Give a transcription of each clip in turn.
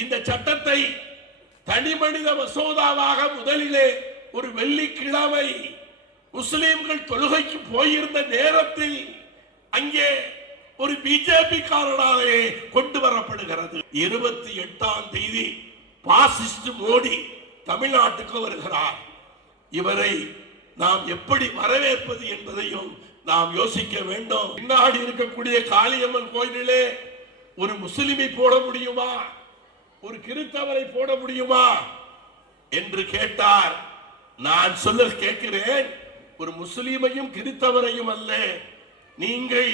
இந்த சட்டத்தை தனிமனித மசோதாவாக முதலிலே ஒரு வெள்ளிக்கிழமை முஸ்லிம்கள் தொழுகைக்கு போயிருந்த நேரத்தில் அங்கே ஒரு பிஜேபி காரனாலே கொண்டு வரப்படுகிறது. 28ஆம் தேதி பாசிஸ்ட் மோடி தமிழ்நாட்டுக்கு வருகிறார். இவரை நாம் எப்படி வரவேற்பது என்பதையும் நாம் யோசிக்க வேண்டும். பின்னாடி இருக்கக்கூடிய காளியம்மன் கோயிலிலே ஒரு முஸ்லிமை போட முடியுமா, ஒரு கிறிஸ்தவரை போட முடியுமா என்று கேட்டார். நான் சொல்ல கேட்கிறேன், ஒரு முஸ்லிமையும் கிறிஸ்தவரையும் அல்ல, நீங்கள்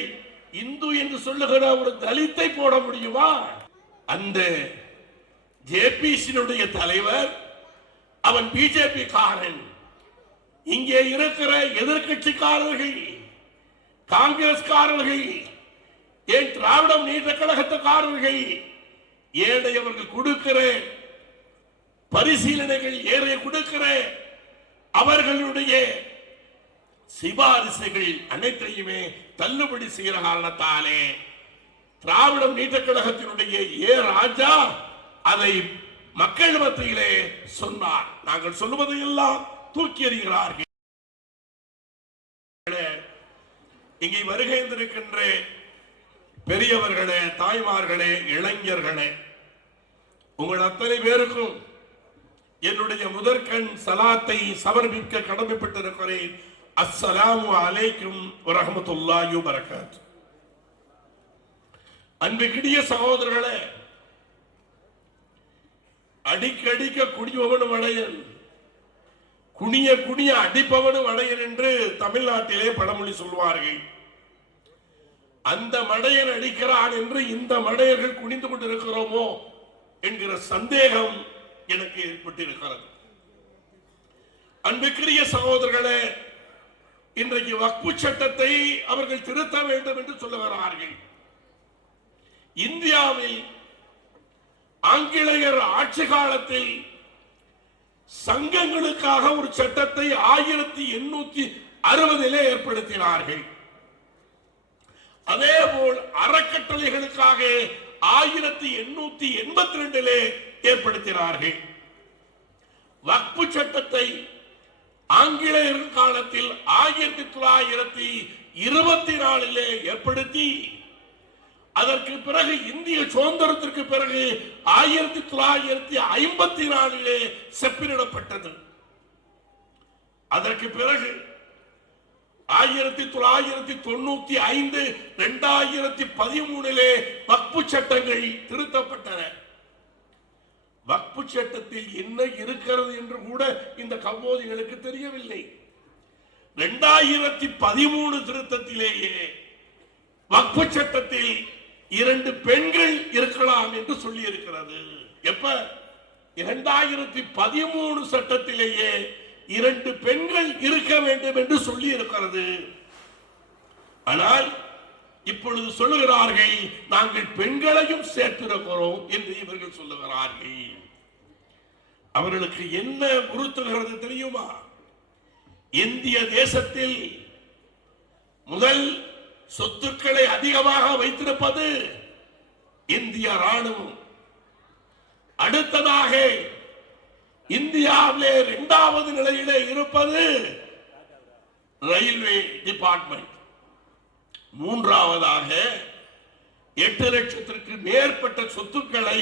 இந்து என்று சொல்லுகிற ஒரு தலித்தை போட முடியுமா? அந்த ஜேபிசியினுடைய தலைவர் அவன் பிஜேபி காரன். இங்கே இருக்கிற எதிர்கட்சிக்காரர்கள், காங்கிரஸ்காரர்கள், ஏன் திராவிட முன்னேற்ற கழகத்துக்காரர்கள், ஏழையவர்கள் கொடுக்கிற பரிசீலனைகள் ஏற கொடுக்கிற அவர்களுடைய சிபாரிசுகள் அனைத்தையுமே தள்ளுபடி செய்கிற காரணத்தாலே திராவிட முன்னேற்ற கழகத்தினுடைய ராஜா அதை மக்கள் மத்தியிலே சொன்னார். நாங்கள் சொல்லுவதையெல்லாம் தூக்கி எறிகிறார்கள். இங்கே வருகை இருக்கின்ற பெரியவர்களே, தாய்மார்களே, இளைஞர்களே, உங்கள் அத்தனை பேருக்கும் என்னுடைய முதற்கண் சலாத்தை சமர்ப்பிக்க கடமைப்பட்டிருக்கிறேன். அஸ்ஸலாமு அலைக்கும் வரஹ்மத்துல்லாஹி வபரகாத்துஹு. அன்புக்கினிய சகோதரர்களே, அடிக்கடிக்க குடிப்பவனும் அடையன், குனிய குனிய அடிப்பவனும் அடையன் என்று தமிழ்நாட்டிலே பழமொழி சொல்வார்கள். அந்த மடையன் அடிக்கிறான் என்று இந்த மடையர்கள் குனிந்து கொண்டிருக்கிறோமோ என்கிற சந்தேகம் எனக்கு ஏற்பட்டிருக்கிறது. அன்புக்குரிய சகோதரர்களே, இன்றைக்கு வக்ஃபு சட்டத்தை அவர்கள் திருத்த வேண்டும் என்று சொல்லுகிறார்கள். இந்தியாவில் ஆங்கிலேயர் ஆட்சி காலத்தில் சங்கங்களுக்காக ஒரு சட்டத்தை 1860 ஏற்படுத்தினார்கள். அதேபோல் அறக்கட்டளைகளுக்காக 1882 ஏற்படுத்தினார்கள். வக்ஃபு சட்டத்தை ஆங்கிலேயர் காலத்தில் 1924 ஏற்படுத்தி அதற்கு பிறகு இந்திய சுதந்திரத்திற்கு பிறகு 1954 செப்பிடப்பட்டது. அதற்கு பிறகு 1995 2013 வக்ஃபு சட்டங்கள் திருத்தப்பட்டன. வக்ஃபு சட்டத்தில் என்ன இருக்கிறது என்று கூட இந்த கம்போதிகளுக்கு தெரியவில்லை. 2013 திருத்தத்திலேயே வக்ஃபு சட்டத்தில் 2 பெண்கள் இருக்கலாம் என்று சொல்லி இருக்கிறது. எப்ப? 2013 சட்டத்திலேயே 2 பெண்கள் இருக்க வேண்டும் என்று சொல்லி இருக்கிறது. ஆனால் இப்பொழுது சொல்லுகிறார்கள், நாங்கள் பெண்களையும் சேர்த்திருக்கிறோம் என்று இவர்கள் சொல்லுகிறார்கள். அவர்களுக்கு என்ன உறுத்துகிறது தெரியுமா? இந்திய தேசத்தில் முதல் சொத்துக்களை அதிகமாக வைத்திருப்பது இந்திய ராணுவம். அடுத்ததாக இந்தியாவிலே 2வது நிலையிலே இருப்பது ரயில்வே டிபார்ட்மெண்ட். 3வதாக 8 லட்சத்திற்கு மேற்பட்ட சொத்துக்களை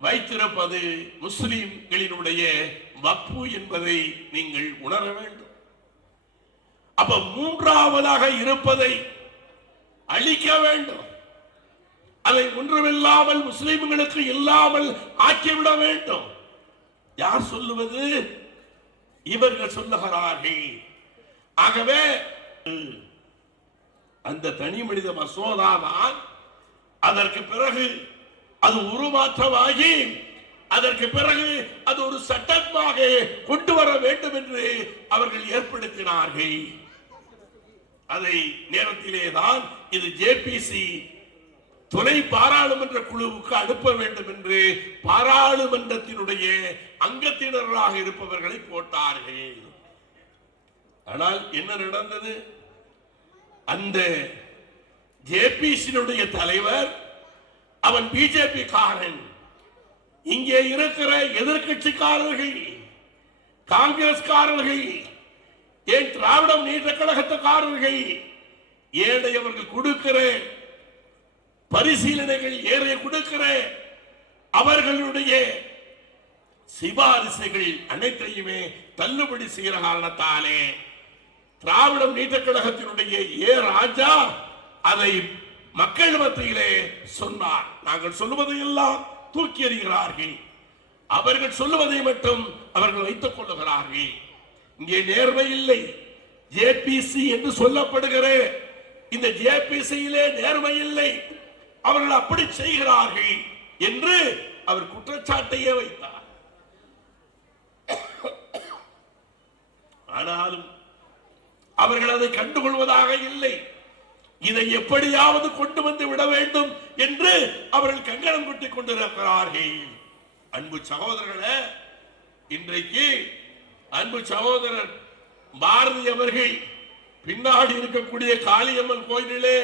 வைத்திருப்பது முஸ்லிம்களினுடைய வக்ஃபு என்பதை நீங்கள் உணர வேண்டும். அப்ப 3வதாக இருப்பதை அழிக்க வேண்டும். அதை ஒன்றுமில்லாமல் முஸ்லிம்களுக்கு இல்லாமல் ஆக்கிவிட வேண்டும். யார் சொல்லுவது? இவர்கள் சொல்லுகிறார்கள். ஆகவே அந்த தனி மனித மசோதா தான் அதற்கு பிறகு அது உருமாற்றமாகி அதற்கு பிறகு அது ஒரு சட்டமாக கொண்டு வர வேண்டும் என்று அவர்கள் ஏற்படுத்தினார்கள். அதை நேரத்திலே தான் இது ஜேபிசி துணை பாராளுமன்ற குழுவுக்கு அனுப்ப வேண்டும் என்று பாராளுமன்றத்தினுடைய அங்கத்தினராக இருப்பவர்களை போட்டார்கள். ஆனால் என்ன நடந்தது? அந்த ஜேபிசியினுடைய தலைவர் அவன் பிஜேபி காரன். இங்கே இருக்கிற எதிர்கட்சிக்காரர்கள், காங்கிரஸ்காரர்கள், ஏன் திராவிட முன்னேற்ற கழகத்துக்காரர்கள், ஏழையவர்கள் கொடுக்கிற பரிசீலனைகள், ஏழைய கொடுக்கிற அவர்களுடைய சிபாரிசுகள் அனைத்தையுமே தள்ளுபடி செய்கிற காரணத்தாலே திராவிட முன்னேற்ற கழகத்தினுடைய ராஜா அதை மக்கள் மத்தியிலே சொன்னார். நாங்கள் சொல்லுவதை எல்லாம் தூக்கி எறிகிறார்கள், அவர்கள் சொல்லுவதை மட்டும் அவர்கள் வைத்துக் கொள்ளுகிறார்கள். இங்கே நேர்மை இல்லை. ஜேபிசி என்று சொல்லப்படுகிற இந்த ஜேபிசியிலே நேர்மை இல்லை, அவர்கள் அப்படி செய்கிறார்கள் என்று அவர் குற்றச்சாட்டையே வைத்தார். ஆனாலும் அவர்கள் அதை கண்டுகொள்வதாக இல்லை. இதை எப்படியாவது கொண்டு வந்து விட வேண்டும் என்று அவர்கள் கங்கணம் கட்டிக் கொண்டிருக்கிறார்கள். அன்பு சகோதரர்களே, இன்றைக்கு அன்பு சகோதரர் பாரதி அவர்கள் பின்னாடி இருக்கக்கூடிய காளியம்மன் கோயிலிலே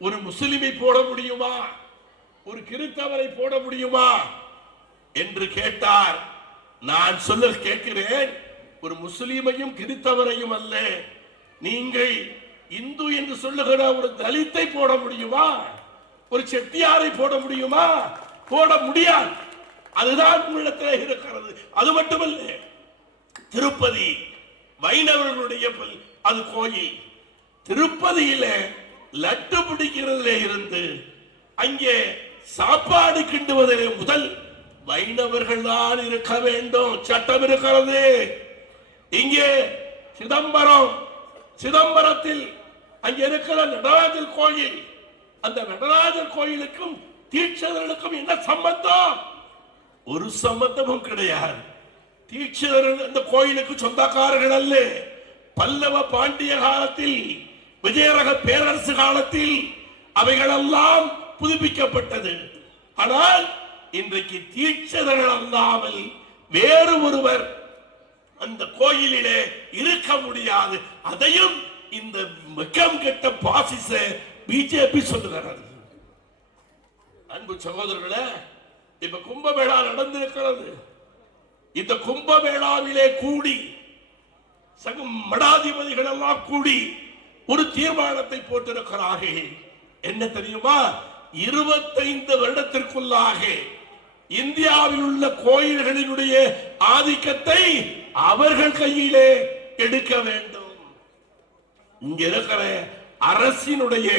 ஒரு முஸ்லிமை போட முடியுமா, ஒரு கிறிஸ்தவரை போட முடியுமா என்று கேட்டார். நான் சொல்ல கேட்கிறேன், ஒரு முஸ்லிமையும் கிறிஸ்தவரையும் அல்ல, நீங்கள் இந்து என்று சொல்லுகிற ஒரு தலித்தை போட முடியுமா, ஒரு செட்டியாரை போட முடியுமா? போட முடியாது. அதுதான் உங்களிடத்தில் இருக்கிறது. அது மட்டுமல்ல, திருப்பதி வைணவர்களுடைய அது கோயில். திருப்பதியில லட்டு பிடிக்கிறதுல இருந்து அங்கே சாப்பாடு கிண்டுவதிலே முதல் வைணவர்கள் தான் இருக்க வேண்டும், சட்டம் இருக்கிறது. இங்கே சிதம்பரத்தில் அங்கே இருக்கிற நடராஜர் கோயில், அந்த நடராஜர் கோயிலுக்கும் தீட்சிதர்களுக்கும் என்ன சம்பந்தம்? ஒரு சம்பந்தமும் கிடையாது. தீட்சிதர்கள் அந்த கோயிலுக்கு சொந்தக்காரர்கள் அல்ல. பல்லவ பாண்டிய காலத்தில், விஜயநகர பேரரசு காலத்தில் அவைகளெல்லாம் புதுப்பிக்கப்பட்டது. ஆனால் இன்றைக்கு தீட்சிதர்கள் அல்லாமல் வேறு ஒருவர் அந்த கோயிலிலே இருக்க முடியாது. அதையும் இந்த வெக்கம் கெட்ட பாசிச பிஜேபி சொல்லுகிறது. அன்பு சகோதரர்களே, இப்ப கும்பமேளா நடந்திருக்கிறது. இந்த கும்பமேளாவிலே கூடி மடாதிபதிகள் எல்லாம் கூடி ஒரு தீர்மானத்தை போட்டிருக்கிறார்கள். என்ன தெரியுமா? 25 வருடத்திற்குள்ளாக இந்தியாவில் உள்ள கோயில்களினுடைய ஆதிக்கத்தை அவர்கள் கையிலே எடுக்க வேண்டும். இங்க இருக்கிற அரசினுடைய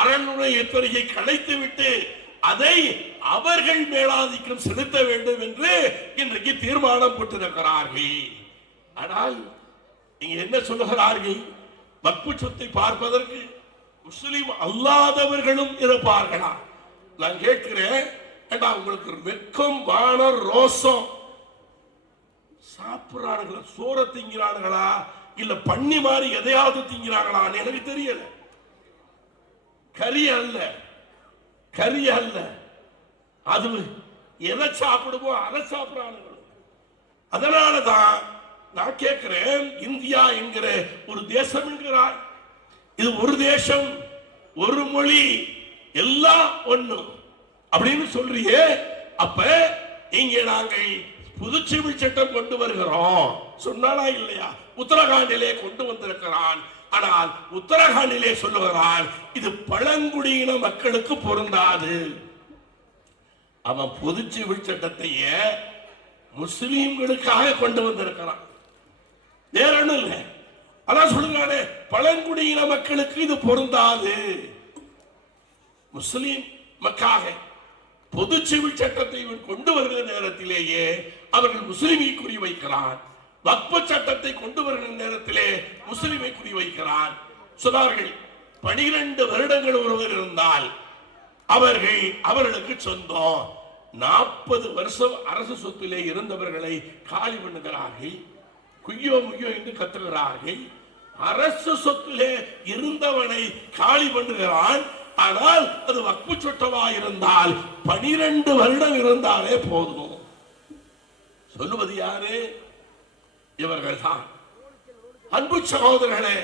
அறநிலையத்துறையை கலைத்துவிட்டு அதை அவர்கள் மேலாதிக்கம் செலுத்த வேண்டும் என்று இன்றைக்கு தீர்மானம் போட்டிருக்கிறார்கள். ஆனால் இங்க என்ன சொல்லுகிறார்கள்? வக்பு சொத்தை பார்ப்பதற்கு முஸ்லிம் அல்லாதவர்களும் இருப்பார்களா? நான் கேட்கிறேன், உங்களுக்கு வெக்கம், வானம், ரோசம், சாப்பிடுறார்களா, சோற திங்கிறார்களா, இல்ல பண்ணி மாதிரி எதையாவது திங்கிறாங்களான்னு எனக்கு தெரியல. கறி அல்ல, அது எதை சாப்பிடுவோம் அதை சாப்பிடுறாங்க. அதனாலதான் நான் கேட்கிறேன், இந்தியா என்கிற ஒரு தேசம் என்கிறார். இது ஒரு தேசம், ஒரு மொழி, எல்லாம் ஒண்ணு அப்படின்னு சொல்றியே. அப்ப இங்க நாங்கள் புதுச்சிவில் சட்டம் கொண்டு வருகிறோம் சொன்னாலா இல்லையா? உத்தரகாண்டிலே கொண்டு வந்திருக்கிறான். ஆனால் உத்தரகாண்டிலே சொல்லுகிறான் இது பழங்குடியின மக்களுக்கு பொருந்தாது. அவன் பொதுச்சிவில் சட்டத்தையே முஸ்லிம்களுக்காக கொண்டு வந்திருக்கிறான், வேற ஒண்ணும் இல்லை. அதான் சொல்லுறானே, பழங்குடியின மக்களுக்கு இது பொருந்தாது. முஸ்லிம் மக்காக பொது சிவில் சட்டத்தை கொண்டு வருகிற நேரத்திலேயே அவர்கள் முஸ்லிமை குறிவைக்கிறான். வக்பு சட்டத்தை கொண்டு வருகிற நேரத்திலே முஸ்லிமை குறிவைக்கிறான். சொன்னார்கள் 12 வருடங்கள் ஒருவர் இருந்தால் அவர்களுக்கு சொந்தம். 40 வருஷம் அரசு சொத்திலே இருந்தவர்களை காலி பண்ணுகிறார்கள், குய்யோ முய்யோ என்று கத்துகிறார்கள். அரசு சொத்திலே இருந்தவனை காலி பண்ணுகிறான். ஆனால் அது வக்பு சட்டமா இருந்தால் 12 வருடம் இருந்தாலே போதும். சொல்லுவது யாரு? இவர்கள் தான். அன்பு சகோதரர்களே,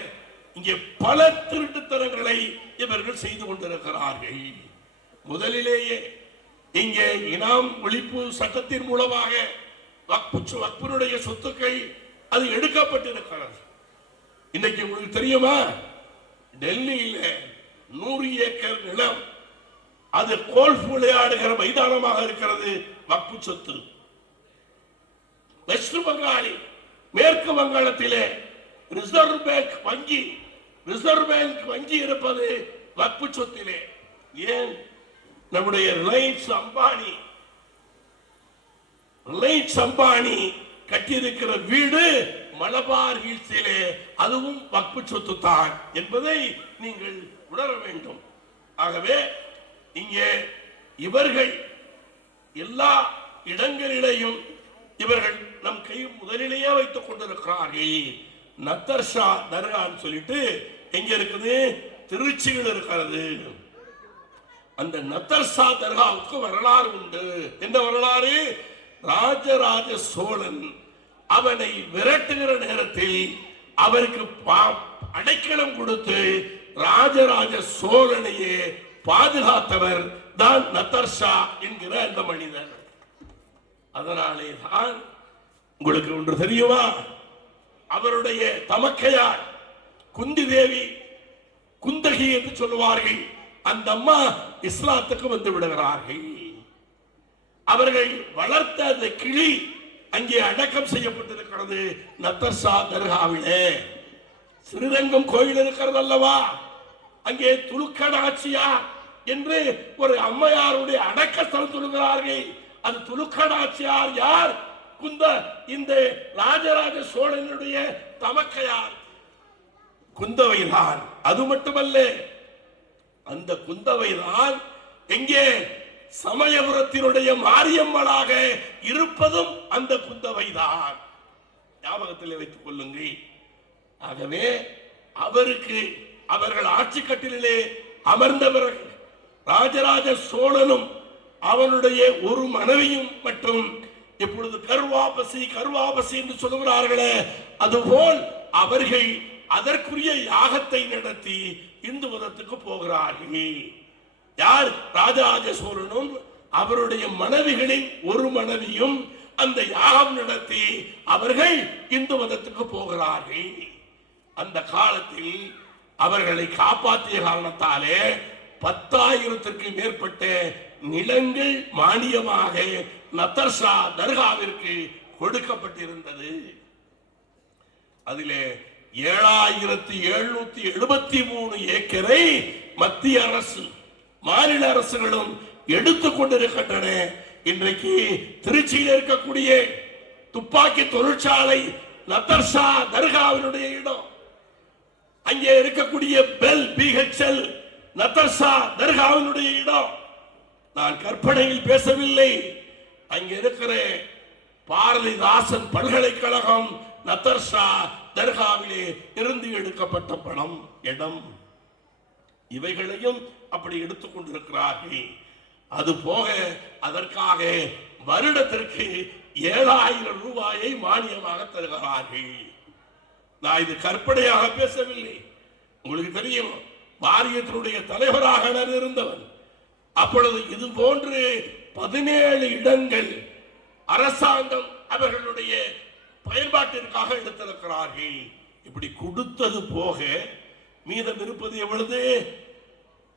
இங்கே பல திருட்டுத்தனங்களை இவர்கள் செய்து கொண்டிருக்கிறார்கள். முதலிலேயே இங்கே இனாம் ஒழிப்பு சட்டத்தின் மூலமாக வக்ஃபுடைய சொத்துக்கள் அது எடுக்கப்பட்டிருக்கிறது. இன்னைக்கு உங்களுக்கு தெரியுமா, டெல்லியில 100 ஏக்கர் நிலம் அது கோல்ஃப் விளையாடுகிற மைதானமாக இருக்கிறது, வக்ஃபு சொத்து. வெஸ்ட் பெங்காலில், மேற்கு வங்காளத்திலே ரிசர்வ் பேங்க் வங்கி இருப்பது வக்ஃபு சொத்திலே. ஏன்? நம்முடைய ரிலையன்ஸ் அம்பானி கட்டியிருக்கிற வீடு மலபார் ஹில்ஸிலே, அதுவும் வக்ஃபு சொத்து தான் என்பதை நீங்கள் உணர வேண்டும். ஆகவே இங்கே இவர்கள் எல்லா இடங்களிலேயும் இவர்கள் நம் கை முதலிலேயே வைத்துக் கொண்டிருக்கிறார்கள். நத்தர்ஷா தர்கான்னு சொல்லிட்டு எங்க இருக்குது? திருச்சியில் இருக்கிறது. அந்த நத்தர்ஷா தர்காவுக்கு வரலாறு உண்டு. என்ன வரலாறு? ராஜராஜ சோழன் அவனை விரட்டுகிற நேரத்தில் அவருக்கு அடைக்கலம் கொடுத்து ராஜராஜ சோழனையே பாதுகாத்தவர் தான் நத்தர்ஷா என்கிற அந்த மனிதர். அதனாலே தான் உங்களுக்கு ஒன்று தெரியுமா, அவருடைய தமக்கையார் குந்தி தேவி, குந்தகி என்று சொல்லுவார்கள், அந்த அம்மா இஸ்லாத்துக்கு வந்து விடுகிறார்கள். அவர்கள் வளர்த்த அந்த கிளி அங்கே அடக்கம் செய்யப்பட்டிருக்கிறது நத்தர்ஷா தர்காவிலே. ஸ்ரீரங்கம் கோயில் இருக்கிறது அல்லவா, அங்கே துலுக்கடாட்சியார் என்று ஒரு அம்மையாருடைய அடக்கஸ்தலம் சொல்லுகிறார்கள். அது துலுக்கடாட்சியார் யார்? இந்த ராஜராஜ சோழனுடைய தமக்கையார் குந்தவைதான். அது மட்டுமல்ல, அந்த குந்தவைதான் எங்கே சமயபுரத்தினுடைய மாரியம்மனாக இருப்பதும் அந்த குந்தவைதான். ஞாபகத்தில் வைத்துக் கொள்ளுங்கள். ஆகவே அவர்கள் ஆட்சி கட்டிலே அமர்ந்தவர்கள் ராஜராஜ சோழனும் அவனுடைய ஒரு மனைவியும் மட்டும் இப்பொழுது கருவாபசி என்று சொல்லுகிறார்களே, அதுபோல் அவர்கள் அதற்குரிய யாகத்தை நடத்தி இந்து மதத்துக்கு போகிறார்கள். யார்? ராஜராஜ சோழனும் அவருடைய மனைவிகளின் ஒரு மனைவியும் அந்த யாகம் நடத்தி அவர்கள் இந்து மதத்துக்கு போகிறார்கள். அந்த காலத்தில் அவர்களை காப்பாற்றிய காரணத்தாலே 10,000க்கு மேற்பட்ட நிலங்கள் மானியமாக நத்தர்ஷா தர்காவிற்கு கொடுக்கப்பட்டிருந்தது. அதிலே 7,773 ஏக்கரை மத்திய அரசு, மாநில அரசுகளும் எடுத்துக் கொண்டிருக்கின்றன. இன்றைக்கு திருச்சியில் இருக்கக்கூடிய துப்பாக்கி தொழிற்சாலை நத்தர்ஷா தர்காவினுடைய இடம். அங்கே இருக்கக்கூடிய பெல் BHL நத்தர்ஷா தர்காவினுடைய இடம். நான் கற்பனையில் பேசவில்லை. அங்கே இருக்கிற பாரதிதாசன் பல்கலைக்கழகம் நத்தர்ஷா தர்காவிலே இருந்து எடுக்கப்பட்ட இடம். இவைகளையும் அப்படி எடுத்துக் கொண்டிருக்கிறார்கள். அது போக அதற்காக வருடத்திற்கு 7,000 ரூபாயை மானியமாக தருகிறார்கள். நான் இது கற்பனையாக பேசவில்லை. உங்களுக்கு தெரியும், வாரியத்தினுடைய தலைவராக நான் இருந்தவன். அப்பொழுது இது போன்று 17 இடங்கள் அரசாங்கம் அவர்களுடைய பயன்பாட்டிற்காக எடுத்திருக்கிறார்கள். இப்படி கொடுத்தது போக மீதம் இருப்பது எவ்வளவு?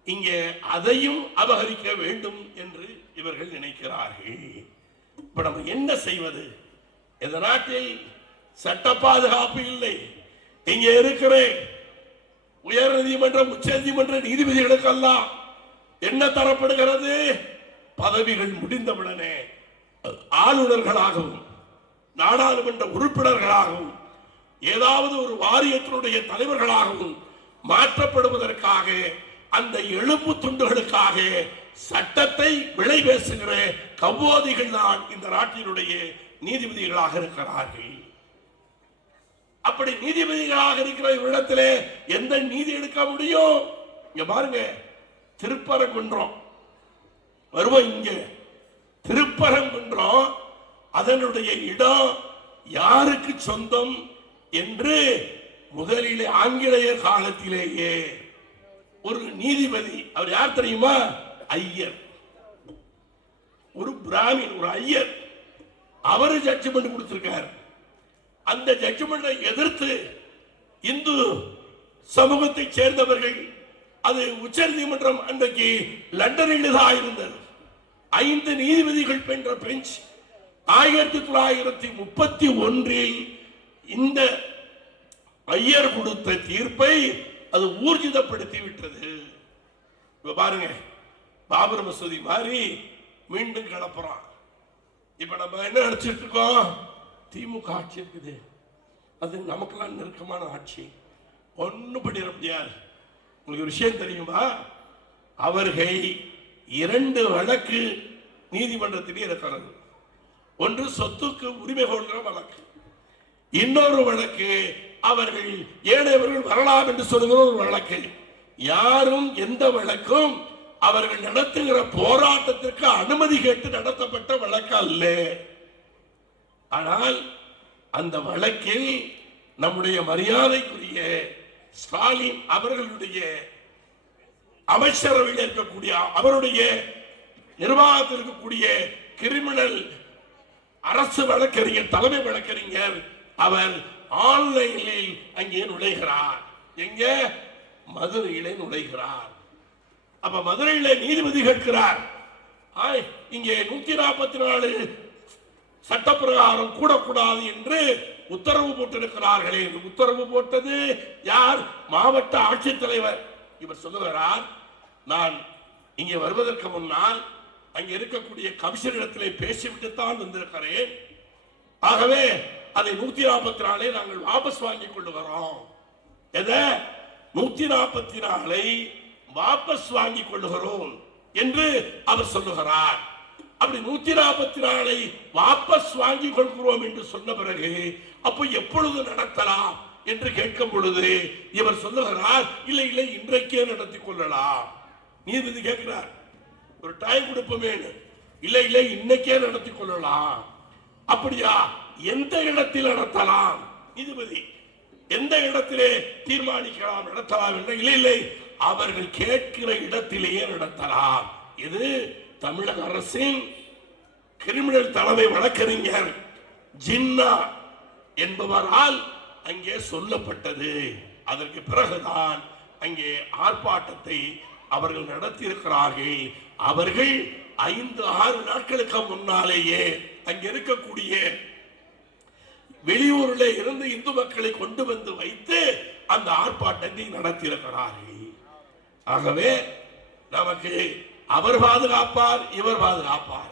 இங்கே அதையும் அபகரிக்க வேண்டும் என்று இவர்கள் நினைக்கிறார்கள். இப்ப நம்ம என்ன செய்வது? இந்த நாட்டில் சட்ட பாதுகாப்பு இல்லை. இங்கே இருக்கிற உயர் நீதிமன்றம், உச்ச நீதிமன்ற நீதிபதிகளுக்கெல்லாம் என்ன தரப்படுகிறது? பதவிகள் முடிந்தவுடனே ஆளுநர்களாகவும் நாடாளுமன்ற உறுப்பினர்களாகவும் ஏதாவது ஒரு வாரியத்தினுடைய தலைவர்களாகவும் மாற்றப்படுவதற்காக அந்த எலும்பு துண்டுகளுக்காக சட்டத்தை விலை பேசுகிற கவ்வோதிகள் தான் இந்த நாட்டினுடைய நீதிபதிகளாக இருக்கிறார்கள். அப்படி நீதிபதிகளாக இருக்கிற இடத்திலே எந்த நீதி எடுக்க முடியும்? இங்க பாருங்க, திருப்பரங்குன்றம் வருவோம். இங்க திருப்பரங்குன்றம் அதனுடைய இடம் யாருக்கு சொந்தம் என்று முதலிலே ஆங்கிலேயர் காலத்திலேயே ஒரு நீதிபதி, அவர் யார் தெரியுமா? ஐயர். ஒரு பிராமின், ஒரு ஐயர், அவரு ஜட்ஜ்மெண்ட் கொடுத்திருக்கார். அந்த ஜட்ஜ்மெண்டை எதிர்த்து இந்து சமூகத்தை சேர்ந்தவர்கள், அது உச்ச நீதிமன்றம் அன்றைக்கு லண்டனில் தான் இருந்தது. 5 நீதிபதிகள் பெற்ற பெஞ்ச் 1931 இந்த ஐயர் கொடுத்த தீர்ப்பை அது ஊர்ஜிதப்படுத்தி விட்டது. பாருங்க, பாபர் மசூதி மாதிரி மீண்டும் கிளப்புறான். இப்ப நம்ம என்ன நினைச்சிட்டு இருக்கோம்? திமுக ஆட்சி இருக்குது, அது நமக்கெல்லாம் நெருக்கமான ஆட்சி, ஒன்னும் பண்ணிட முடியாது. உங்களுக்கு விஷயம் தெரியுமா? அவர்கள் 2 வழக்கு நீதிமன்றத்திலே இருக்கிறது. ஒன்று சொத்துக்கு உரிமை கொள்கிற வழக்கு, இன்னொரு வழக்கு அவர்கள் ஏழையவர்கள் வரலாம் என்று சொல்லுகிற ஒரு வழக்கு. யாரும் எந்த வழக்கும் அவர்கள் நடத்துகிற போராட்டத்திற்கு அனுமதி கேட்டு நடத்தப்பட்ட வழக்கு அல்ல. ஆனால் அந்த வழக்கில் நம்முடைய மரியாதைக்குரிய ஸ்டாலின் அவர்களுடைய அமைச்சரவையில் இருக்கக்கூடிய, அவருடைய நிர்வாகத்தில் இருக்கக்கூடிய கிரிமினல் அரசு வழக்கறிஞர், தலைமை வழக்கறிஞர், அவர் ஆன்லைனில் அங்கே நுழைகிறார். எங்க? மதுரையிலே நுழைகிறார். அப்ப மதுரையில நீதிபதி கேட்கிறார், இங்கே 144 சட்டப்பிரகாரம் கூடக்கூடாது என்று உத்தரவு போட்டிருக்கிறார்களே. உத்தரவு போட்டது யார்? மாவட்ட ஆட்சித்தலைவர். இவர் சொல்லுகிறார், நான் இங்கே வருவதற்கு முன்னால் அங்கே இருக்கக்கூடிய கமிஷனரிடத்திலே பேசிவிட்டு தான் வந்திருக்கிறேன். ஆகவே அதை 144 நாங்கள் வாபஸ் வாங்கிக் கொள்ளுகிறோம். எதை? 144 வாபஸ் வாங்கிக் கொள்ளுகிறோம் என்று அவர் சொல்லுகிறார். அப்படி 144 வாபஸ் வாங்கிக் கொள்கிறோம் என்று சொன்ன பிறகு அப்ப எப்பொழுது நடத்தலாம் என்று கேட்கும் பொழுது இவர் சொல்லுகிறார், இல்லை இல்லை, இன்றைக்கே நடத்தி கொள்ளலாம். நீதிபதி கேட்கிறார், ஒரு டைம் கொடுப்போமே. இல்லை இல்லை, இன்னைக்கே நடத்தி கொள்ளலாம். அப்படியா? எந்த இடத்தில் நடத்தலாம்? நீதிபதி எந்த இடத்திலே தீர்மானிக்கலாம் நடத்தலாம் என்று. இல்லை இல்லை, அவர்கள் கேட்கிற இடத்திலேயே நடத்தலாம். இது தமிழக அரசின் கிரிமினல் தலைமை வழக்கறிஞர் ஜின்னா என்பவரால் அங்கே சொல்லப்பட்டது. அதற்கு பிறகுதான் அங்கே ஆர்ப்பாட்டத்தை அவர்கள் நடத்தியிருக்கிறார்கள். அவர்கள் 5-6 நாட்களுக்கு முன்னாலேயே அங்கே இருக்கக்கூடிய வெளியூரில் இருந்து இந்து மக்களை கொண்டு வந்து வைத்து அந்த ஆர்ப்பாட்டத்தை நடத்தியிருக்கிறார்கள். ஆகவே நமக்கு அவர் பாதுகாப்பார், இவர் பாதுகாப்பார்,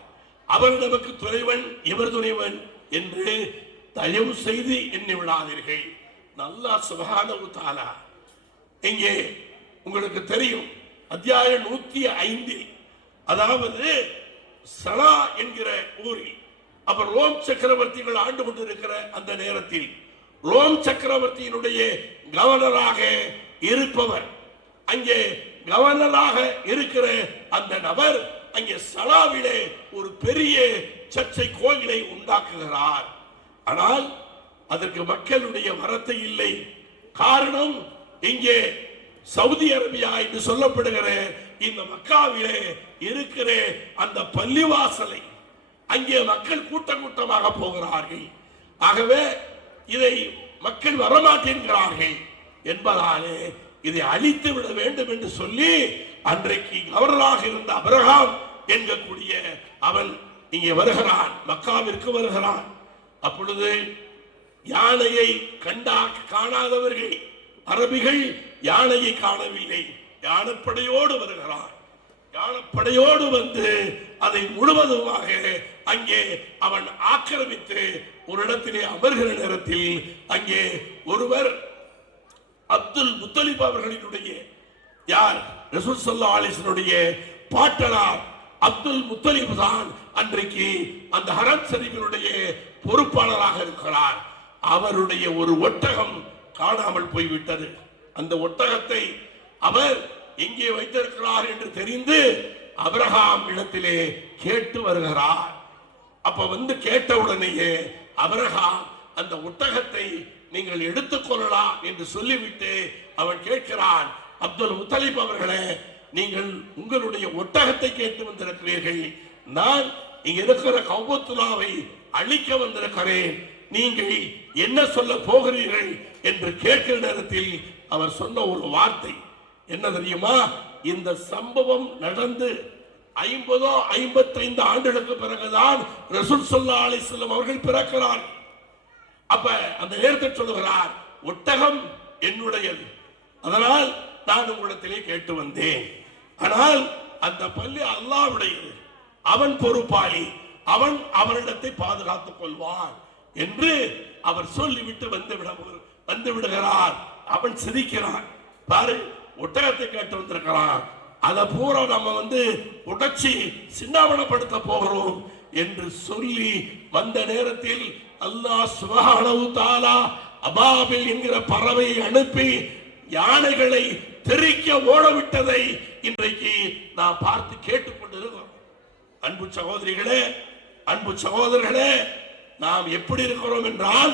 அவர் நமக்கு துணைவன், இவர் துணைவன் என்று தயவு செய்து எண்ணி விடாதீர்கள். அல்லாஹ் சுப்ஹானஹு வ தஆலா இங்கே உங்களுக்கு தெரியும், அத்தியாயம் 105, அதாவது சலா என்கிற ஊரில், அப்ப ரோம் சக்கரவர்த்திகள் ஆண்டு கொண்டிருக்கிற அந்த நேரத்தில் ரோம் சக்கரவர்த்தியினுடைய கவர்னராக இருப்பவர், அங்கே கவர்னராக இருக்கிற அந்த நபர் அங்கே சலாவிலே ஒரு பெரிய சர்ச்சை கோயிலை உண்டாக்குகிறார். ஆனால் அதற்கு மக்களுடைய வரத்தை இல்லை. காரணம், இங்கே சவுதி அரேபியா என்று சொல்லப்படுகிற இந்த மக்காவிலே இருக்கிற அந்த பள்ளிவாசலை அங்கே மக்கள் கூட்டம் கூட்டமாக போகிறார்கள். ஆகவே இதை மக்கள் வரமாட்டேன்கிறார்கள் என்பதாலே இதை அழித்து விட வேண்டும் என்று சொல்லி அன்றைக்கு கவர்னராக இருந்த அபிரகாம் என்கக்கூடிய அவன் இங்கே வருகிறான், மக்காவிற்கு வருகிறான். அப்பொழுது யானையை காணாதவர்கள் அரபிகள் யானையை காணவில்லை, யானைப்படையோடு வருகிறான். யானைப்படையோடு வந்து அதை முழுவதுமாக அங்கே அவன் ஆக்கிரமித்து ஒரு இடத்திலே அமர்கிற நேரத்தில் அங்கே ஒருவர் அப்துல் முத்தலிப் அவர்களினுடைய, யார்? ரசூல் ஸல்லல்லாஹு அலைஹி வஸல்லம் பாட்டனார் அப்துல் முத்தலிப் தான் அன்றைக்கு அந்த ஹரம் ஷரீஃபினுடைய பொறுப்பாளராக இருக்கிறார். அவருடைய ஒரு ஒட்டகம் காணாமல் போய்விட்டது. அந்த ஒட்டகத்தை அவர் எங்கே வைத்திருக்கிறார் என்று தெரிந்து அபிரகாம் இடத்திலே கேட்டு வருகிறார். அப்ப வந்து கேட்ட உடனேயே அபிரகாம் அந்த ஒட்டகத்தை நீங்கள் எடுத்துக்கொள்ளலாம் என்று சொல்லிவிட்டு அவன் கேட்கிறான், அப்துல் முத்தலிப் அவர்களே, நீங்கள் உங்களுடைய ஒட்டகத்தை கேட்டு வந்திருக்கிறீர்கள், நான் இங்க இருக்கிற கௌபத்துல்லாவை அழிக்க வந்திருக்கிறேன், நீங்கள் என்ன சொல்ல போகிறீர்கள் என்று கேட்கிற நேரத்தில் அவர் சொன்ன ஒரு வார்த்தை என்ன தெரியுமா? இந்த சம்பவம் நடந்து 50-55 ஆண்டுகளுக்கு பிறகுதான் ரசூல் ஸல்லல்லாஹு அலைஹி வஸல்லம் அவர்கள் பிறக்கிறார். அப்ப அந்த நேரத்தில் சொல்லுகிறார், ஒட்டகம் என்னுடையது, அதனால் நான் உங்களிடத்திலே கேட்டு வந்தேன். ஆனால் அந்த பள்ளி அல்லாஹ்வுடையது, அவன் பொறுப்பாளி, அவன் அவரிடத்தை பாதுகாத்துக் கொள்வான் என்று அவர் சொல்லிவிட்டு வந்து விடுகிறார். அவன் சிரிக்கிறான். பாரு, ஒட்டகத்தை கேட்டு வந்திருக்கிறான், அதை பூரா நம்ம உடைச்சி சின்னாவனப்படுத்த போகிறோம் என்று சொல்லி வந்த நேரத்தில் அல்லாஹ் சுப்ஹானஹு தஆலா அபாபில் என்கிற பறவையை அனுப்பி யானைகளை தெறிக்க ஓடவிட்டதை இன்றைக்கு நாம் பார்த்து கேட்டுக்கொண்டிருக்கிறோம். அன்பு சகோதரிகளே, அன்பு சகோதரர்களே, நாம் எப்படி இருக்கிறோம் என்றால்,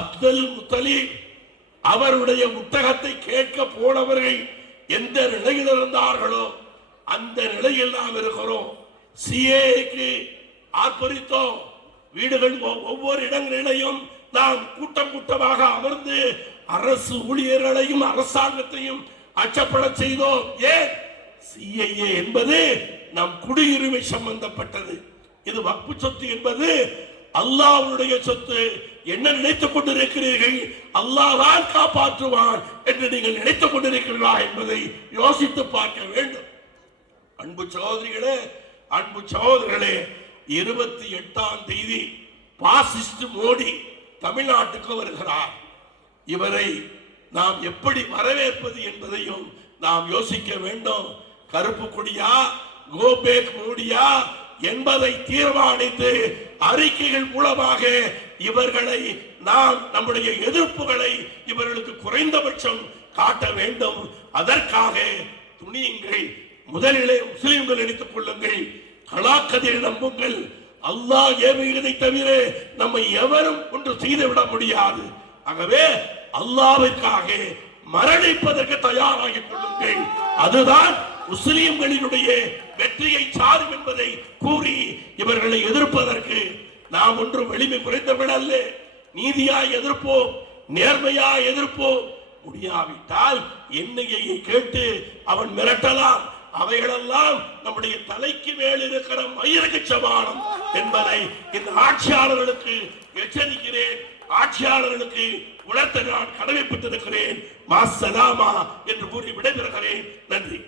அப்துல் முத்தலீப் அவருடைய புத்தகத்தை கேட்க போனவர்கள் எந்த நிலையில் இருந்தார்களோ அந்த நிலையில் நாம் இருக்கிறோம். சிஏக்கு ஆர்ப்பரித்தோம். வீடுகள் ஒவ்வொரு இடங்களிலையும் நாம் கூட்டம் கூட்டமாக அமர்ந்து அரசு ஊழியர்களையும் அரசாங்கத்தையும் அச்சப்பட செய்தோம். ஏன்? சிஏஏ என்பது நம் குடியுரிமை சம்பந்தப்பட்டது. இது வக்ஃபு சொத்து என்பது அல்லாஹ்வுடைய சொத்து. என்ன நினைத்துக் கொண்டிருக்கிறீர்கள்? அல்லாஹ் தான் காப்பாற்றுவான் என்று நீங்கள் நினைத்துக் கொண்டிருக்கிறீர்களா என்பதை யோசித்து பார்க்க வேண்டும். அன்பு சகோதரிகளே, அன்பு சகோதரர்களே, 28ஆம் தேதி பாசிஸ்ட் மோடி தமிழ்நாட்டுக்கு வருகிறார். இவரை நாம் எப்படி வரவேற்பது என்பதையும் நாம் யோசிக்க வேண்டும். கருப்பு கொடியா, கோபேக் மோடியா என்பதை தீர்மானித்து அறிக்கைகள் மூலமாக இவர்களை நாம் நம்முடைய எதிர்ப்புகளை இவர்களுக்கு குறைந்தபட்சம் காட்ட வேண்டும். அதற்காக துணியுங்கள். முதலிலே முஸ்லிம்கள் எடுத்துக் கொள்ளுங்கள், கலாக்கதிரை நம்புங்கள். அல்லாஹ் ஏவுகிறதை தவிர நம்மை எவரும் ஒன்று செய்துவிட முடியாது. ஆகவே அல்லாஹ்விற்காக மரணிப்பதற்கு தயாராகிக் கொள்ளுங்கள். அதுதான் முஸ்லிம்களினுடைய வெற்றியை சாரும் என்பதை கூறி இவர்களை எதிர்ப்பதற்கு நாம் ஒன்றும் எளிமை குறைந்தவர்கள் அல்ல. நீதியாய் எதிர்ப்போம், நேர்மையாய் எதிர்ப்போம். முடியாவிட்டால் எண்ணிக்கையை கேட்டு அவன் மிரட்டலாம். அவைகளெல்லாம் நம்முடைய தலைக்கு மேல் இருக்கிற மயிருக்கு சமானம் என்பதை இந்த ஆட்சியாளர்களுக்கு எச்சரிக்கிறேன். ஆட்சியாளர்களுக்கு உணர்த்த நான் கடமைப்பட்டிருக்கிறேன். மாசலாமா என்று கூறி விடைபெறுகிறேன். நன்றி.